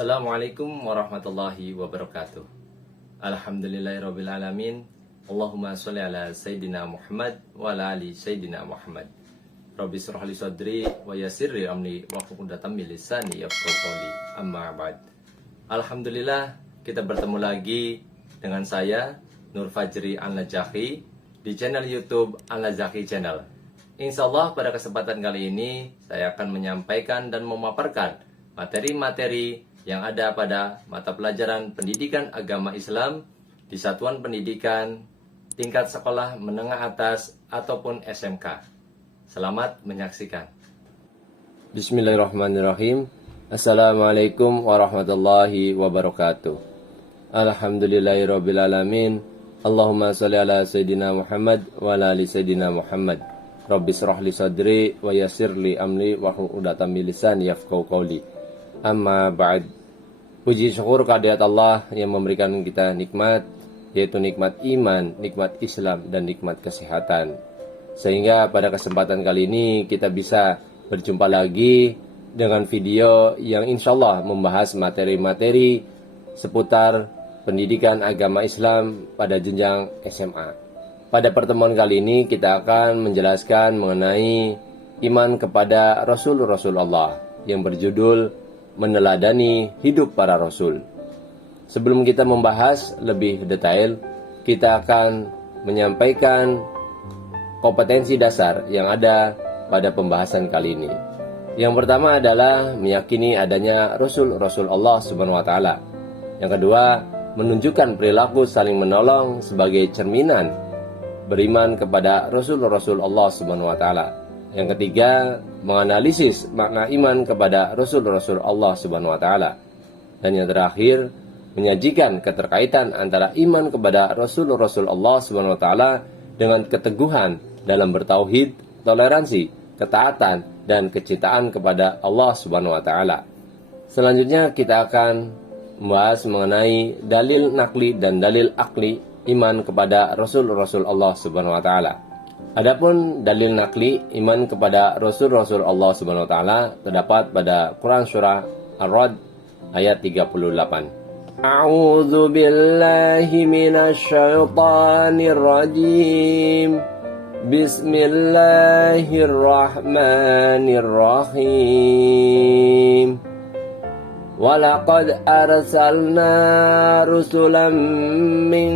Assalamualaikum warahmatullahi wabarakatuh. Alhamdulillahirrabbilalamin. Allahumma sholli ala Sayyidina Muhammad wa ala ali Sayyidina Muhammad. Rabbi shrah li sadri wa yassir li amri wahlul 'uqdatam min lisani yafqahu qawli. Amma ba'd. Alhamdulillah, kita bertemu lagi dengan saya Nur Fajri Al-Najahi di channel YouTube Al-Najahi Channel. Insyaallah pada kesempatan kali ini saya akan menyampaikan dan memaparkan materi-materi yang ada pada mata pelajaran pendidikan agama Islam di satuan pendidikan tingkat sekolah menengah atas ataupun SMK. Selamat menyaksikan. Bismillahirrahmanirrahim. Assalamualaikum warahmatullahi wabarakatuh. Alhamdulillahirrabbilalamin. Allahumma sholli ala Sayyidina Muhammad wa ala ali Sayyidina Muhammad. Rabbi shrah li sadri wa yassir li amri wahlul 'uqdatam min lisani yafqahu qawli. Amma ba'd. Puji syukur kehadirat Allah yang memberikan kita nikmat, yaitu nikmat iman, nikmat Islam, dan nikmat kesehatan. Sehingga pada kesempatan kali ini kita bisa berjumpa lagi dengan video yang insya Allah membahas materi-materi seputar pendidikan agama Islam pada jenjang SMA. Pada pertemuan kali ini kita akan menjelaskan mengenai iman kepada Rasul-Rasul Allah yang berjudul Meneladani Hidup Para Rasul. Sebelum kita membahas lebih detail, kita akan menyampaikan kompetensi dasar yang ada pada pembahasan kali ini. Yang pertama adalah meyakini adanya Rasul-Rasul Allah Subhanahu wa Ta'ala. Yang kedua, menunjukkan perilaku saling menolong sebagai cerminan beriman kepada Rasul-Rasul Allah Subhanahu wa Ta'ala. Yang ketiga, menganalisis makna iman kepada Rasul-Rasul Allah Subhanahu wa Ta'ala. Dan yang terakhir, menyajikan keterkaitan antara iman kepada Rasul-Rasul Allah Subhanahu wa Ta'ala dengan keteguhan dalam bertauhid, toleransi, ketaatan, dan kecintaan kepada Allah Subhanahu wa Ta'ala. Selanjutnya kita akan membahas mengenai dalil nakli dan dalil akli iman kepada Rasul-Rasul Allah Subhanahu wa Ta'ala. Adapun dalil nakli iman kepada Rasul-Rasul Allah Subhanahu wa Ta'ala terdapat pada Quran surah Ar-Ra'd ayat 38. A'udzu billahi minasy syaithanir rajim. Bismillahirrahmanirrahim. Walaqad arsalna rusulan min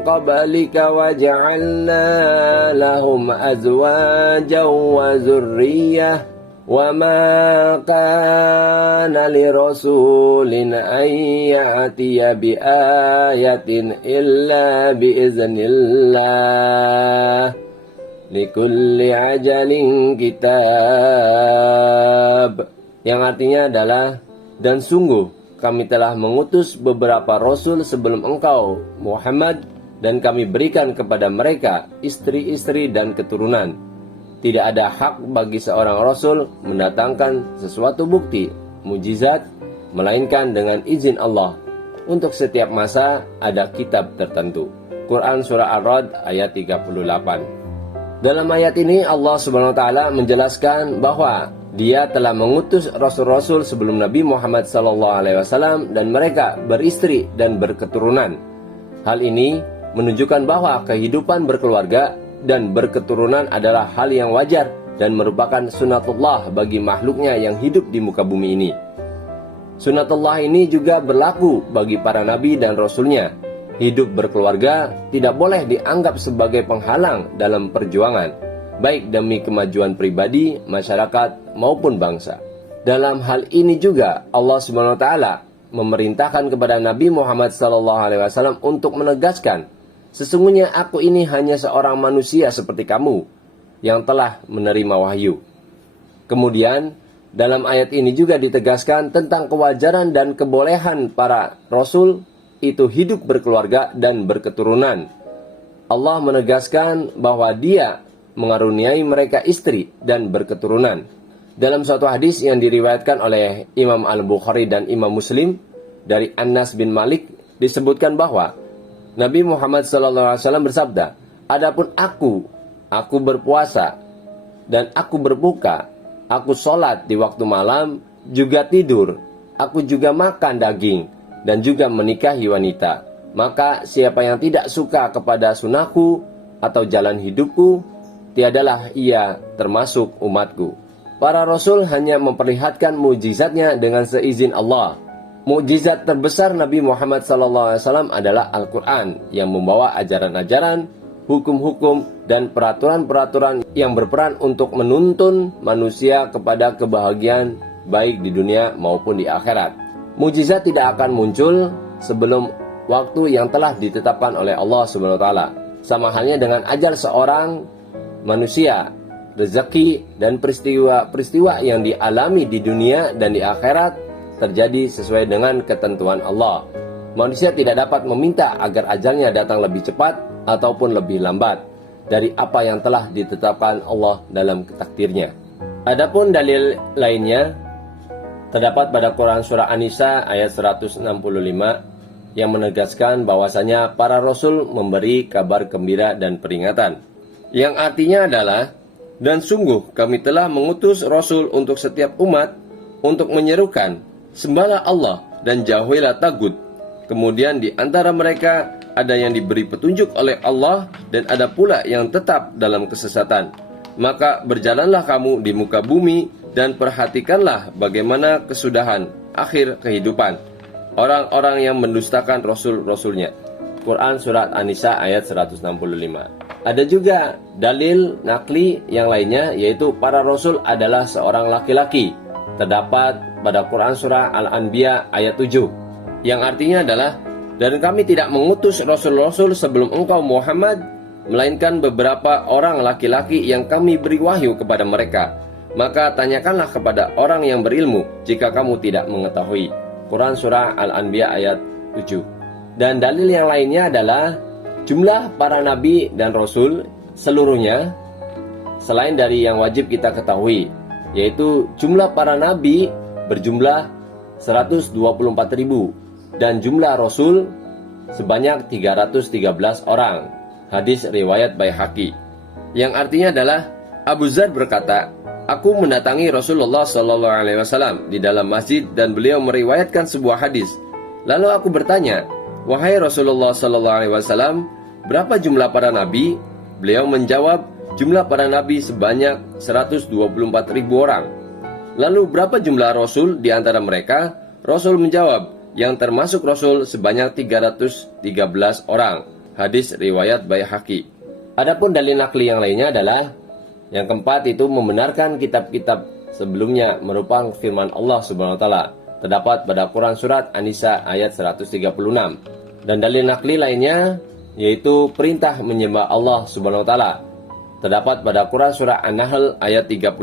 qablika wa ja'alna lahum azwajan wa dzurriyyah wa ma kana lirasulin an ya'tiya bi ayatin illa bi iznillah likulli ajalin kitab, yang artinya adalah dan sungguh kami telah mengutus beberapa rasul sebelum engkau Muhammad, dan kami berikan kepada mereka istri-istri dan keturunan. Tidak ada hak bagi seorang rasul mendatangkan sesuatu bukti, mujizat, melainkan dengan izin Allah. Untuk setiap masa ada kitab tertentu. Quran surah Ar-Ra'd ayat 38. Dalam ayat ini Allah Subhanahu wa Ta'ala menjelaskan bahwa Dia telah mengutus rasul-rasul sebelum Nabi Muhammad SAW dan mereka beristri dan berketurunan. Hal ini menunjukkan bahwa kehidupan berkeluarga dan berketurunan adalah hal yang wajar dan merupakan sunatullah bagi makhluknya yang hidup di muka bumi ini. Sunatullah ini juga berlaku bagi para nabi dan rasulnya. Hidup berkeluarga tidak boleh dianggap sebagai penghalang dalam perjuangan, baik demi kemajuan pribadi, masyarakat, maupun bangsa. Dalam hal ini juga Allah Subhanahu wa Ta'ala memerintahkan kepada Nabi Muhammad SAW untuk menegaskan, sesungguhnya aku ini hanya seorang manusia seperti kamu yang telah menerima wahyu. Kemudian dalam ayat ini juga ditegaskan tentang kewajaran dan kebolehan para rasul itu hidup berkeluarga dan berketurunan. Allah menegaskan bahwa Dia mengaruniai mereka istri dan berketurunan. Dalam suatu hadis yang diriwayatkan oleh Imam Al-Bukhari dan Imam Muslim dari Anas bin Malik disebutkan bahwa Nabi Muhammad SAW bersabda, "Adapun aku berpuasa dan aku berbuka, aku sholat di waktu malam, juga tidur, aku juga makan daging dan juga menikahi wanita. Maka siapa yang tidak suka kepada sunahku atau jalan hidupku, tiadalah ia termasuk umatku. Para rasul hanya memperlihatkan mukjizatnya dengan seizin Allah. Mukjizat terbesar Nabi Muhammad SAW adalah Al-Quran yang membawa ajaran-ajaran, hukum-hukum, dan peraturan-peraturan yang berperan untuk menuntun manusia kepada kebahagiaan baik di dunia maupun di akhirat. Mukjizat tidak akan muncul sebelum waktu yang telah ditetapkan oleh Allah SWT. Sama halnya dengan ajal seorang manusia, rezeki dan peristiwa-peristiwa yang dialami di dunia dan di akhirat terjadi sesuai dengan ketentuan Allah. Manusia tidak dapat meminta agar ajalnya datang lebih cepat ataupun lebih lambat dari apa yang telah ditetapkan Allah dalam takdirnya. Adapun dalil lainnya terdapat pada Quran surah An-Nisa ayat 165 yang menegaskan bahwasanya para rasul memberi kabar gembira dan peringatan. Yang artinya adalah, dan sungguh kami telah mengutus rasul untuk setiap umat untuk menyerukan, sembahlah Allah dan jauhilah tagut. Kemudian di antara mereka ada yang diberi petunjuk oleh Allah dan ada pula yang tetap dalam kesesatan. Maka berjalanlah kamu di muka bumi dan perhatikanlah bagaimana kesudahan akhir kehidupan orang-orang yang mendustakan rasul-rasulnya. Quran surat An-Nisa ayat 165. Ada juga dalil nakli yang lainnya, yaitu para rasul adalah seorang laki-laki. Terdapat pada Quran surah Al-Anbiya ayat 7, yang artinya adalah, dan kami tidak mengutus rasul-rasul sebelum engkau Muhammad, melainkan beberapa orang laki-laki yang kami beri wahyu kepada mereka. Maka tanyakanlah kepada orang yang berilmu jika kamu tidak mengetahui. Quran surah Al-Anbiya ayat 7. Dan dalil yang lainnya adalah jumlah para nabi dan rasul seluruhnya, selain dari yang wajib kita ketahui, yaitu jumlah para nabi berjumlah 124.000 dan jumlah rasul sebanyak 313 orang. Hadis riwayat Baihaqi. Yang artinya adalah, Abu Dzar berkata, aku mendatangi Rasulullah SAW di dalam masjid dan beliau meriwayatkan sebuah hadis. Lalu aku bertanya, wahai Rasulullah SAW, berapa jumlah para nabi? Beliau menjawab, jumlah para nabi sebanyak 124.000 orang. Lalu berapa jumlah rasul di antara mereka? Rasul menjawab, yang termasuk rasul sebanyak 313 orang. Hadis riwayat Baihaqi. Adapun dalil nakli yang lainnya adalah, yang keempat itu membenarkan kitab-kitab sebelumnya merupakan firman Allah Subhanahu wa taala. Terdapat pada Quran surat An-Nisa ayat 136. Dan dalil nakli lainnya yaitu perintah menyembah Allah Subhanahu wa taala. Terdapat pada Quran surah An-Nahl ayat 36.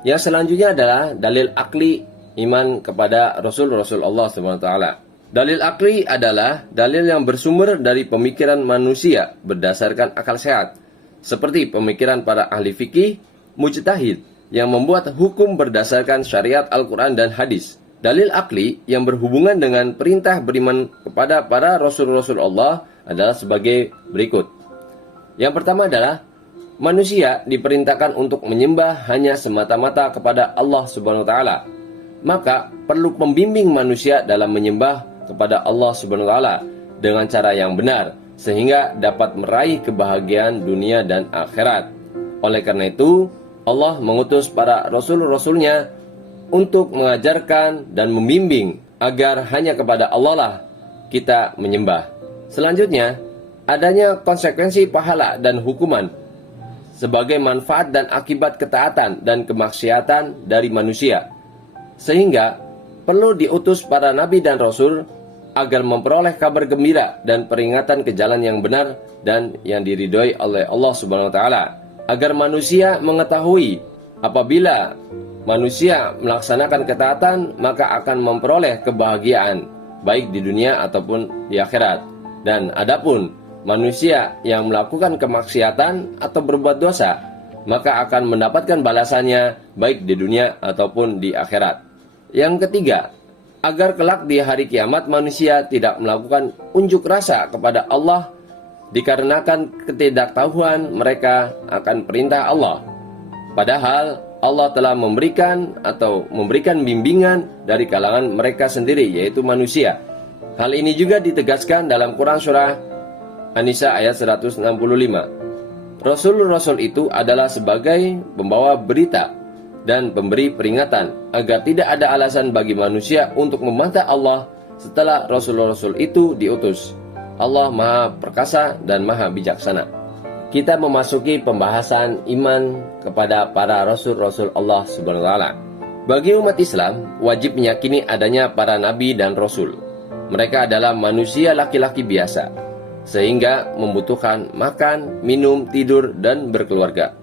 Yang selanjutnya adalah dalil akli iman kepada Rasul-Rasul Allah Subhanahu wa taala. Dalil akli adalah dalil yang bersumber dari pemikiran manusia berdasarkan akal sehat, seperti pemikiran para ahli fikih, mujtahid, yang membuat hukum berdasarkan syariat Al-Quran dan hadis. Dalil akli yang berhubungan dengan perintah beriman kepada para Rasul-Rasul Allah adalah sebagai berikut. Yang pertama adalah, manusia diperintahkan untuk menyembah hanya semata-mata kepada Allah Subhanahu wa taala. Maka perlu pembimbing manusia dalam menyembah kepada Allah Subhanahu wa taala dengan cara yang benar, sehingga dapat meraih kebahagiaan dunia dan akhirat. Oleh karena itu, Allah mengutus para rasul-rasulnya untuk mengajarkan dan membimbing agar hanya kepada Allah lah kita menyembah. Selanjutnya, adanya konsekuensi pahala dan hukuman sebagai manfaat dan akibat ketaatan dan kemaksiatan dari manusia, sehingga perlu diutus para nabi dan rasul agar memperoleh kabar gembira dan peringatan ke jalan yang benar dan yang diridhoi oleh Allah Subhanahu wa taala, agar manusia mengetahui apabila manusia melaksanakan ketaatan maka akan memperoleh kebahagiaan baik di dunia ataupun di akhirat. Dan adapun manusia yang melakukan kemaksiatan atau berbuat dosa maka akan mendapatkan balasannya baik di dunia ataupun di akhirat. Yang ketiga, agar kelak di hari kiamat manusia tidak melakukan unjuk rasa kepada Allah dikarenakan ketidaktahuan mereka akan perintah Allah. Padahal Allah telah memberikan bimbingan dari kalangan mereka sendiri, yaitu manusia. Hal ini juga ditegaskan dalam Quran surah An-Nisa ayat 165. Rasul-rasul itu adalah sebagai pembawa berita dan pemberi peringatan agar tidak ada alasan bagi manusia untuk membantah Allah setelah rasul-rasul itu diutus. Allah Maha Perkasa dan Maha Bijaksana. Kita memasuki pembahasan iman kepada para rasul-rasul Allah Subhanahu wa taala. Bagi umat Islam, wajib meyakini adanya para nabi dan rasul. Mereka adalah manusia laki-laki biasa, sehingga membutuhkan makan, minum, tidur, dan berkeluarga.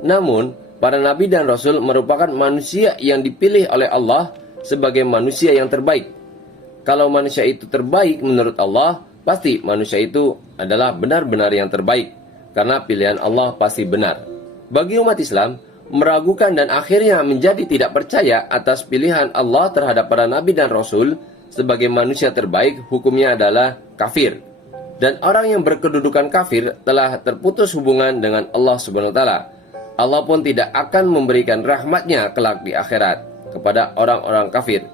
Namun, para nabi dan rasul merupakan manusia yang dipilih oleh Allah sebagai manusia yang terbaik. Kalau manusia itu terbaik menurut Allah, pasti manusia itu adalah benar-benar yang terbaik, karena pilihan Allah pasti benar. Bagi umat Islam, meragukan dan akhirnya menjadi tidak percaya atas pilihan Allah terhadap para nabi dan rasul sebagai manusia terbaik, hukumnya adalah kafir. Dan orang yang berkedudukan kafir telah terputus hubungan dengan Allah Subhanahu wa taala. Allah pun tidak akan memberikan rahmatnya kelak di akhirat kepada orang-orang kafir.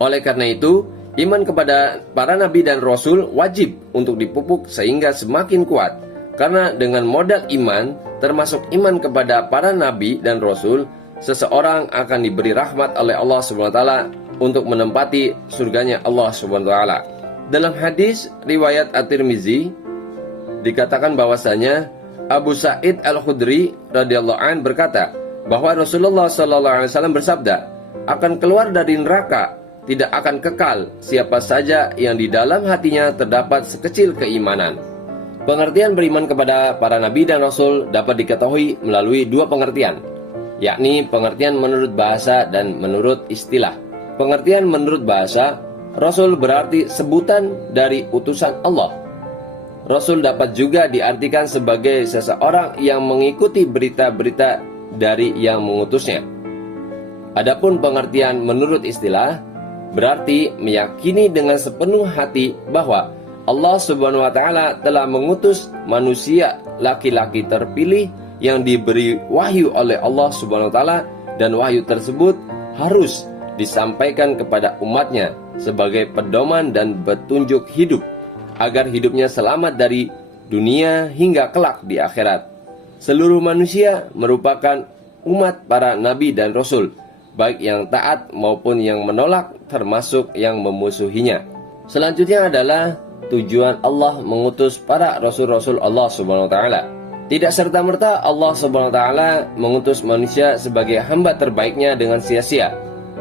Oleh karena itu, iman kepada para nabi dan rasul wajib untuk dipupuk sehingga semakin kuat. Karena dengan modal iman, termasuk iman kepada para nabi dan rasul, seseorang akan diberi rahmat oleh Allah SWT untuk menempati surganya Allah SWT. Dalam hadis riwayat At-Tirmizi dikatakan bahwasanya Abu Sa'id Al-Khudri radhiyallahu an berkata bahwa Rasulullah SAW bersabda, akan keluar dari neraka, tidak akan kekal siapa saja yang di dalam hatinya terdapat sekecil keimanan. Pengertian beriman kepada para nabi dan rasul dapat diketahui melalui dua pengertian, yakni pengertian menurut bahasa dan menurut istilah. Pengertian menurut bahasa, rasul berarti sebutan dari utusan Allah. Rasul dapat juga diartikan sebagai seseorang yang mengikuti berita-berita dari yang mengutusnya. Adapun pengertian menurut istilah, berarti meyakini dengan sepenuh hati bahwa Allah Subhanahu wa taala telah mengutus manusia laki-laki terpilih yang diberi wahyu oleh Allah Subhanahu wa taala, dan wahyu tersebut harus disampaikan kepada umatnya sebagai pedoman dan petunjuk hidup agar hidupnya selamat dari dunia hingga kelak di akhirat. Seluruh manusia merupakan umat para nabi dan rasul, baik yang taat maupun yang menolak, termasuk yang memusuhinya. Selanjutnya adalah tujuan Allah mengutus para rasul-rasul Allah Subhanahu wa taala. Tidak serta-merta Allah Subhanahu wa taala mengutus manusia sebagai hamba terbaiknya dengan sia-sia.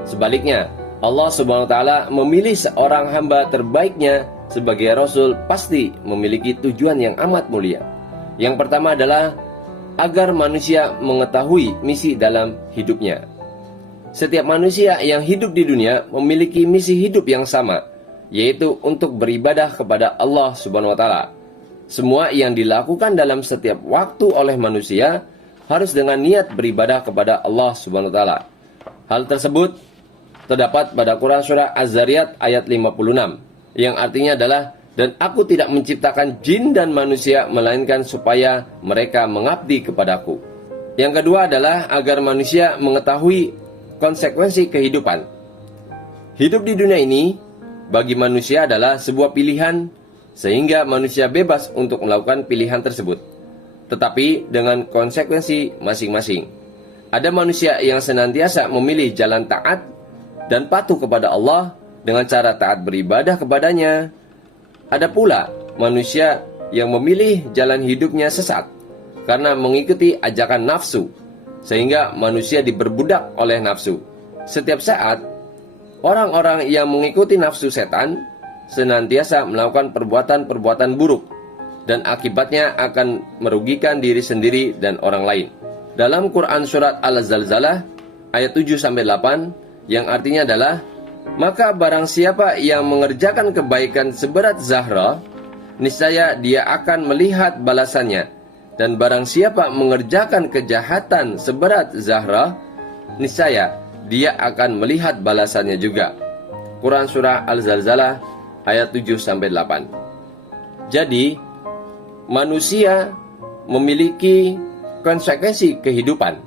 Sebaliknya, Allah Subhanahu wa taala memilih seorang hamba terbaiknya sebagai rasul pasti memiliki tujuan yang amat mulia. Yang pertama adalah agar manusia mengetahui misi dalam hidupnya. Setiap manusia yang hidup di dunia memiliki misi hidup yang sama, yaitu untuk beribadah kepada Allah Subhanahu wa taala. Semua yang dilakukan dalam setiap waktu oleh manusia harus dengan niat beribadah kepada Allah Subhanahu wa taala. Hal tersebut terdapat pada Quran surah Az-Zariyat ayat 56, yang artinya adalah, dan aku tidak menciptakan jin dan manusia melainkan supaya mereka mengabdi kepadaku. Yang kedua adalah agar manusia mengetahui konsekuensi kehidupan. Hidup di dunia ini bagi manusia adalah sebuah pilihan, sehingga manusia bebas untuk melakukan pilihan tersebut, tetapi dengan konsekuensi masing-masing. Ada manusia yang senantiasa memilih jalan taat dan patuh kepada Allah dengan cara taat beribadah kepadanya. Ada pula manusia yang memilih jalan hidupnya sesat karena mengikuti ajakan nafsu, sehingga manusia diperbudak oleh nafsu. Setiap saat, orang-orang yang mengikuti nafsu setan senantiasa melakukan perbuatan-perbuatan buruk, dan akibatnya akan merugikan diri sendiri dan orang lain. Dalam Quran surat Al-Zalzalah ayat 7-8, yang artinya adalah, maka barang siapa yang mengerjakan kebaikan seberat Zahra, niscaya dia akan melihat balasannya. Dan barang siapa mengerjakan kejahatan seberat Zahra, niscaya dia akan melihat balasannya juga. Quran surah Al-Zalzalah ayat 7-8. Jadi, manusia memiliki konsekuensi kehidupan.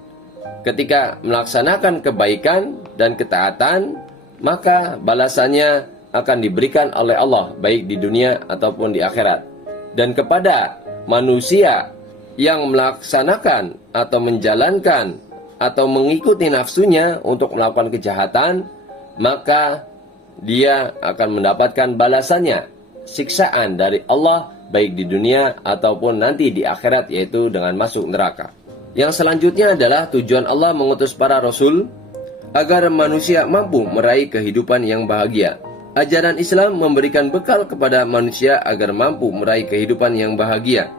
ketika melaksanakan kebaikan dan ketaatan, maka balasannya akan diberikan oleh Allah baik di dunia ataupun di akhirat. Dan kepada manusia yang melaksanakan atau menjalankan atau mengikuti nafsunya untuk melakukan kejahatan, maka dia akan mendapatkan balasannya, siksaan dari Allah baik di dunia ataupun nanti di akhirat, yaitu dengan masuk neraka. Yang selanjutnya adalah tujuan Allah mengutus para rasul agar manusia mampu meraih kehidupan yang bahagia. Ajaran Islam memberikan bekal kepada manusia agar mampu meraih kehidupan yang bahagia.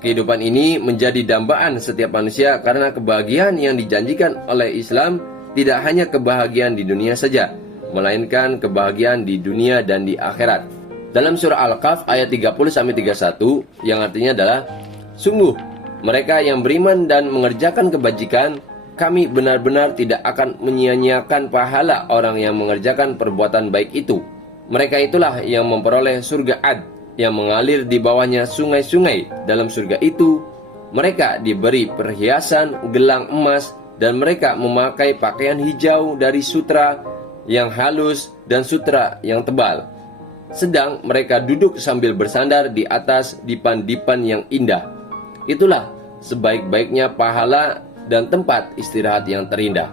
Kehidupan ini menjadi dambaan setiap manusia karena kebahagiaan yang dijanjikan oleh Islam tidak hanya kebahagiaan di dunia saja, melainkan kebahagiaan di dunia dan di akhirat. Dalam surah Al-Kahf ayat 30-31 yang artinya adalah, sungguh mereka yang beriman dan mengerjakan kebajikan, kami benar-benar tidak akan menyia-nyiakan pahala orang yang mengerjakan perbuatan baik itu. Mereka itulah yang memperoleh surga Ad yang mengalir di bawahnya sungai-sungai. Dalam surga itu mereka diberi perhiasan gelang emas dan mereka memakai pakaian hijau dari sutra yang halus dan sutra yang tebal. Sedang mereka duduk sambil bersandar di atas dipan-dipan yang indah. Itulah sebaik-baiknya pahala dan tempat istirahat yang terindah.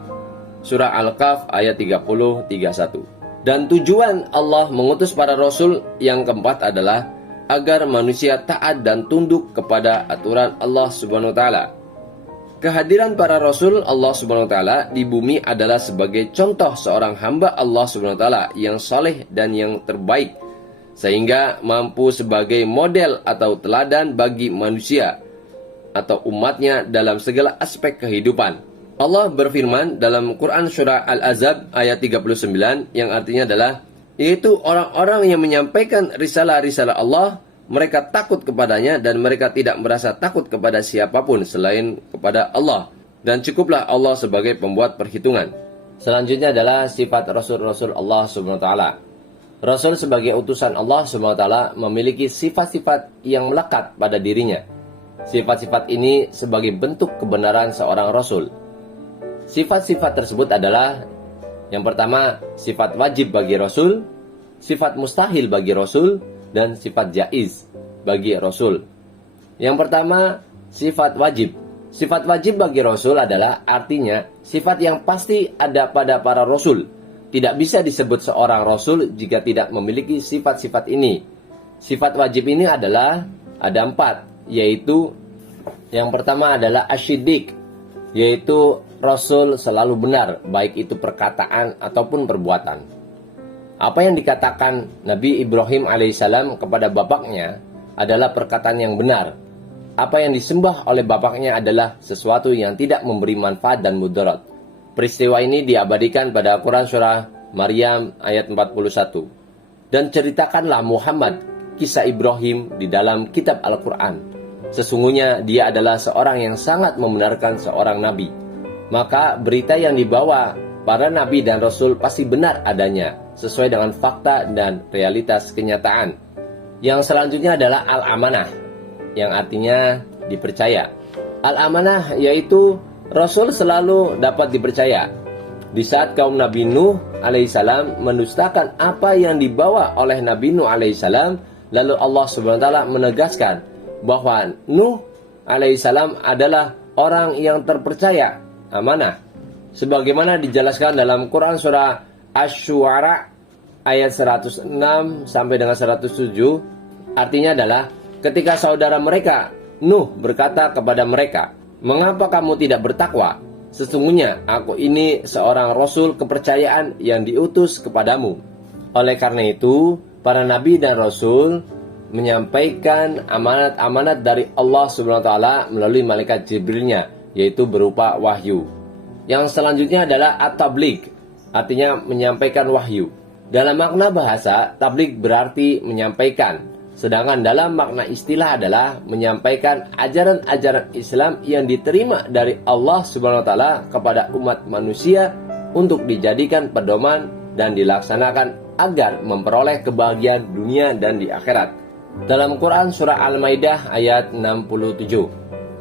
Surah Al-Kahf ayat 30-31. Dan tujuan Allah mengutus para rasul yang keempat adalah agar manusia taat dan tunduk kepada aturan Allah Subhanahu wa taala. Kehadiran para rasul Allah Subhanahu wa taala di bumi adalah sebagai contoh seorang hamba Allah Subhanahu wa taala yang saleh dan yang terbaik, sehingga mampu sebagai model atau teladan bagi manusia atau umatnya dalam segala aspek kehidupan. Allah berfirman dalam Quran surah Al-Ahzab ayat 39 yang artinya adalah, yaitu orang-orang yang menyampaikan risalah-risalah Allah, mereka takut kepadanya dan mereka tidak merasa takut kepada siapapun selain kepada Allah, dan cukuplah Allah sebagai pembuat perhitungan. Selanjutnya adalah sifat Rasul-Rasul Allah Subhanahu wa taala. Rasul sebagai utusan Allah Subhanahu wa taala memiliki sifat-sifat yang melekat pada dirinya. Sifat-sifat ini sebagai bentuk kebenaran seorang Rasul. Sifat-sifat tersebut adalah, yang pertama, sifat wajib bagi Rasul, sifat mustahil bagi Rasul, dan sifat jaiz bagi Rasul. Yang pertama, sifat wajib. Sifat wajib bagi Rasul adalah artinya sifat yang pasti ada pada para Rasul. Tidak bisa disebut seorang Rasul jika tidak memiliki sifat-sifat ini. Sifat wajib ini adalah ada 4, yaitu yang pertama adalah asyidik, yaitu Rasul selalu benar, baik itu perkataan ataupun perbuatan. Apa yang dikatakan Nabi Ibrahim alaihissalam kepada bapaknya adalah perkataan yang benar. Apa yang disembah oleh bapaknya adalah sesuatu yang tidak memberi manfaat dan mudarat. Peristiwa ini diabadikan pada Quran surah Maryam ayat 41. Dan ceritakanlah Muhammad kisah Ibrahim di dalam kitab Al-Quran. Sesungguhnya dia adalah seorang yang sangat membenarkan seorang nabi. Maka berita yang dibawa para nabi dan rasul pasti benar adanya, sesuai dengan fakta dan realitas kenyataan. Yang selanjutnya adalah al-amanah, yang artinya dipercaya. Al-amanah yaitu Rasul selalu dapat dipercaya. Di saat kaum Nabi Nuh alaihissalam mendustakan apa yang dibawa oleh Nabi Nuh alaihissalam, lalu Allah subhanahu wa ta'ala menegaskan bahwa Nuh alaihissalam adalah orang yang terpercaya, amanah. Sebagaimana dijelaskan dalam Quran surah Asy-Syu'ara ayat 106 sampai dengan 107, artinya adalah ketika saudara mereka Nuh berkata kepada mereka, "Mengapa kamu tidak bertakwa? Sesungguhnya aku ini seorang rasul kepercayaan yang diutus kepadamu." Oleh karena itu, para nabi dan rasul menyampaikan amanat-amanat dari Allah Subhanahu wa taala melalui malaikat Jibrilnya, yaitu berupa wahyu. Yang selanjutnya adalah at-tabligh, artinya menyampaikan wahyu. Dalam makna bahasa, tabligh berarti menyampaikan. Sedangkan dalam makna istilah adalah menyampaikan ajaran-ajaran Islam yang diterima dari Allah Subhanahu wa taala kepada umat manusia untuk dijadikan pedoman dan dilaksanakan agar memperoleh kebahagiaan dunia dan di akhirat. Dalam Quran surah Al-Maidah ayat 67,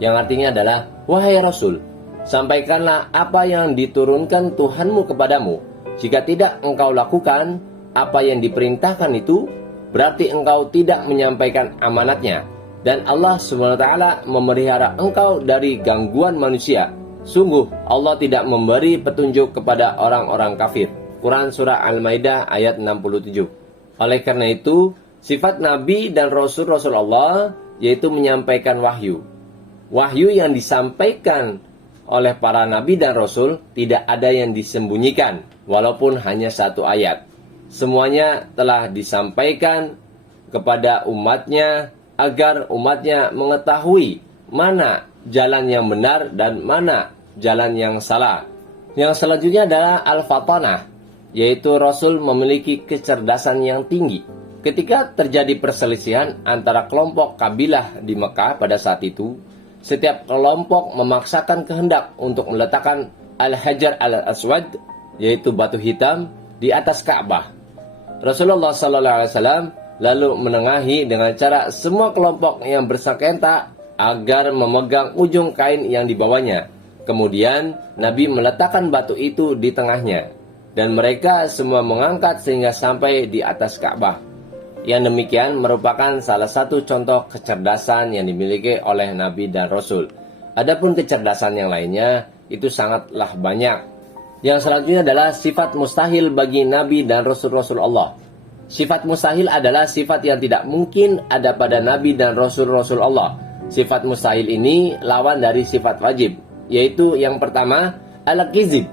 yang artinya adalah, "Wahai Rasul, Sampaikanlah apa yang diturunkan Tuhanmu kepadamu. Jika tidak engkau lakukan apa yang diperintahkan itu, berarti engkau tidak menyampaikan amanatnya. Dan Allah SWT memelihara engkau dari gangguan manusia. Sungguh Allah tidak memberi petunjuk kepada orang-orang kafir. Quran Surah Al-Maidah ayat 67. Oleh karena itu, sifat Nabi dan Rasul-Rasul Allah yaitu menyampaikan wahyu. Wahyu yang disampaikan oleh para Nabi dan Rasul tidak ada yang disembunyikan, walaupun hanya satu ayat. Semuanya telah disampaikan kepada umatnya agar umatnya mengetahui mana jalan yang benar dan mana jalan yang salah. Yang selanjutnya adalah al-fatanah, yaitu Rasul memiliki kecerdasan yang tinggi. Ketika terjadi perselisihan antara kelompok kabilah di Mekah pada saat itu, setiap kelompok memaksakan kehendak untuk meletakkan al-hajar al-aswad, yaitu batu hitam, di atas Ka'bah. Rasulullah SAW lalu menengahi dengan cara semua kelompok yang bersengketa agar memegang ujung kain yang dibawanya. Kemudian Nabi meletakkan batu itu di tengahnya, dan mereka semua mengangkat sehingga sampai di atas Ka'bah. Yang demikian merupakan salah satu contoh kecerdasan yang dimiliki oleh Nabi dan Rasul. Adapun kecerdasan yang lainnya itu sangatlah banyak. Yang selanjutnya adalah sifat mustahil bagi Nabi dan Rasul-Rasul Allah. Sifat mustahil adalah sifat yang tidak mungkin ada pada Nabi dan Rasul-Rasul Allah. Sifat mustahil ini lawan dari sifat wajib, yaitu yang pertama al-kizib,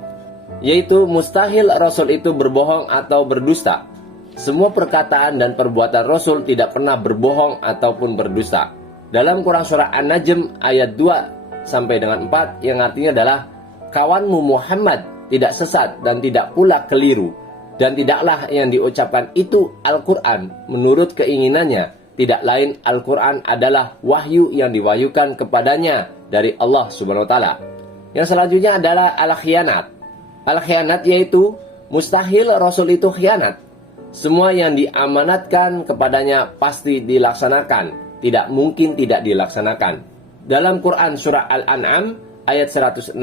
yaitu mustahil Rasul itu berbohong atau berdusta. Semua perkataan dan perbuatan Rasul tidak pernah berbohong ataupun berdusta. Dalam Quran Surah An-Najm ayat 2 sampai dengan 4 yang artinya adalah kawanmu Muhammad tidak sesat dan tidak pula keliru. Dan tidaklah yang diucapkan itu Al-Quran menurut keinginannya. Tidak lain Al-Quran adalah wahyu yang diwahyukan kepadanya dari Allah SWT. Yang selanjutnya adalah al-khianat. Al-khianat yaitu mustahil Rasul itu khianat. Semua yang diamanatkan kepadanya pasti dilaksanakan. Tidak mungkin tidak dilaksanakan. Dalam Quran Surah Al-An'am ayat 106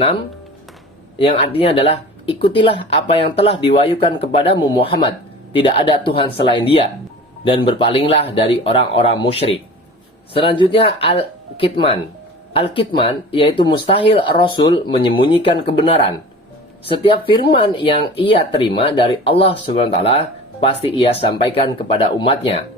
yang artinya adalah ikutilah apa yang telah diwahyukan kepadamu Muhammad. Tidak ada Tuhan selain Dia. Dan berpalinglah dari orang-orang musyrik. Selanjutnya al-kitman. Al-kitman yaitu mustahil Rasul menyembunyikan kebenaran. Setiap firman yang ia terima dari Allah SWT pasti ia sampaikan kepada umatnya.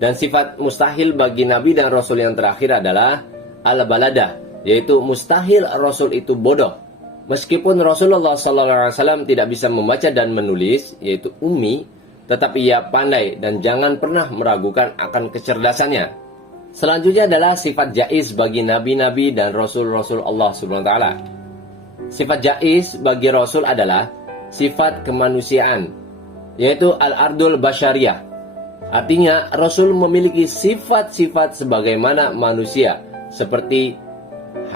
Dan sifat mustahil bagi Nabi dan Rasul yang terakhir adalah al-baladah, yaitu mustahil Rasul itu bodoh. Meskipun Rasulullah SAW tidak bisa membaca dan menulis, yaitu ummi, tetapi ia pandai dan jangan pernah meragukan akan kecerdasannya. Selanjutnya adalah sifat jaiz bagi nabi-nabi dan rasul-rasul Allah SWT. Sifat jaiz bagi Rasul adalah sifat kemanusiaan, yaitu al-ardul basyariyah. Artinya Rasul memiliki sifat-sifat sebagaimana manusia, seperti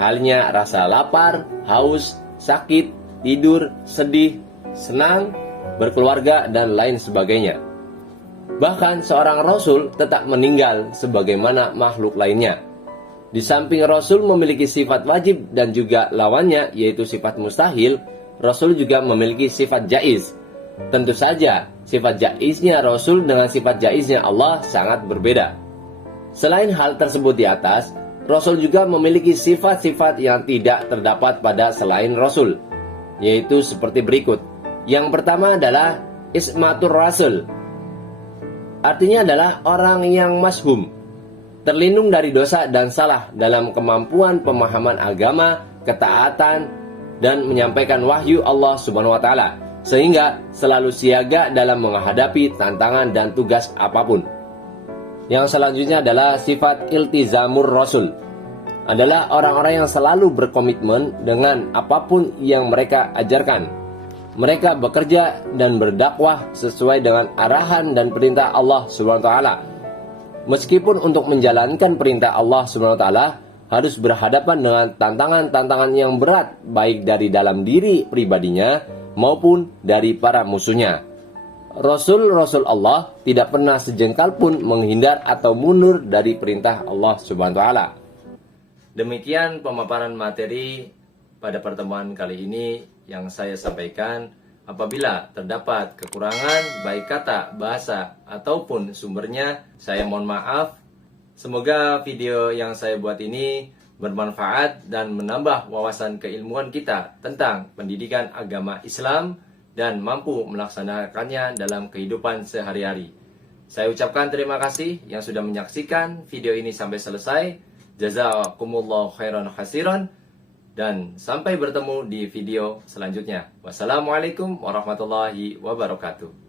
halnya rasa lapar, haus, sakit, tidur, sedih, senang, berkeluarga, dan lain sebagainya. Bahkan seorang Rasul tetap meninggal sebagaimana makhluk lainnya. Di samping Rasul memiliki sifat wajib dan juga lawannya yaitu sifat mustahil, Rasul juga memiliki sifat jaiz. Tentu saja sifat jaiznya Rasul dengan sifat jaiznya Allah sangat berbeda. Selain hal tersebut di atas, Rasul juga memiliki sifat-sifat yang tidak terdapat pada selain Rasul, yaitu seperti berikut. Yang pertama adalah ismatur rasul. Artinya adalah orang yang mashum, terlindung dari dosa dan salah dalam kemampuan pemahaman agama, ketaatan, dan menyampaikan wahyu Allah Subhanahu wa taala, sehingga selalu siaga dalam menghadapi tantangan dan tugas apapun. Yang selanjutnya adalah sifat iltizamur rasul. Adalah orang-orang yang selalu berkomitmen dengan apapun yang mereka ajarkan. Mereka bekerja dan berdakwah sesuai dengan arahan dan perintah Allah SWT. Meskipun untuk menjalankan perintah Allah SWT harus berhadapan dengan tantangan-tantangan yang berat, baik dari dalam diri pribadinya maupun dari para musuhnya. Rasul-Rasul Allah tidak pernah sejengkal pun menghindar atau mundur dari perintah Allah SWT. Demikian pemaparan materi pada pertemuan kali ini yang saya sampaikan, apabila terdapat kekurangan baik kata, bahasa, ataupun sumbernya, saya mohon maaf. Semoga video yang saya buat ini bermanfaat dan menambah wawasan keilmuan kita tentang pendidikan agama Islam dan mampu melaksanakannya dalam kehidupan sehari-hari. Saya ucapkan terima kasih yang sudah menyaksikan video ini sampai selesai. Jazakumullah khairan khasiran. Dan sampai bertemu di video selanjutnya. Wassalamualaikum warahmatullahi wabarakatuh.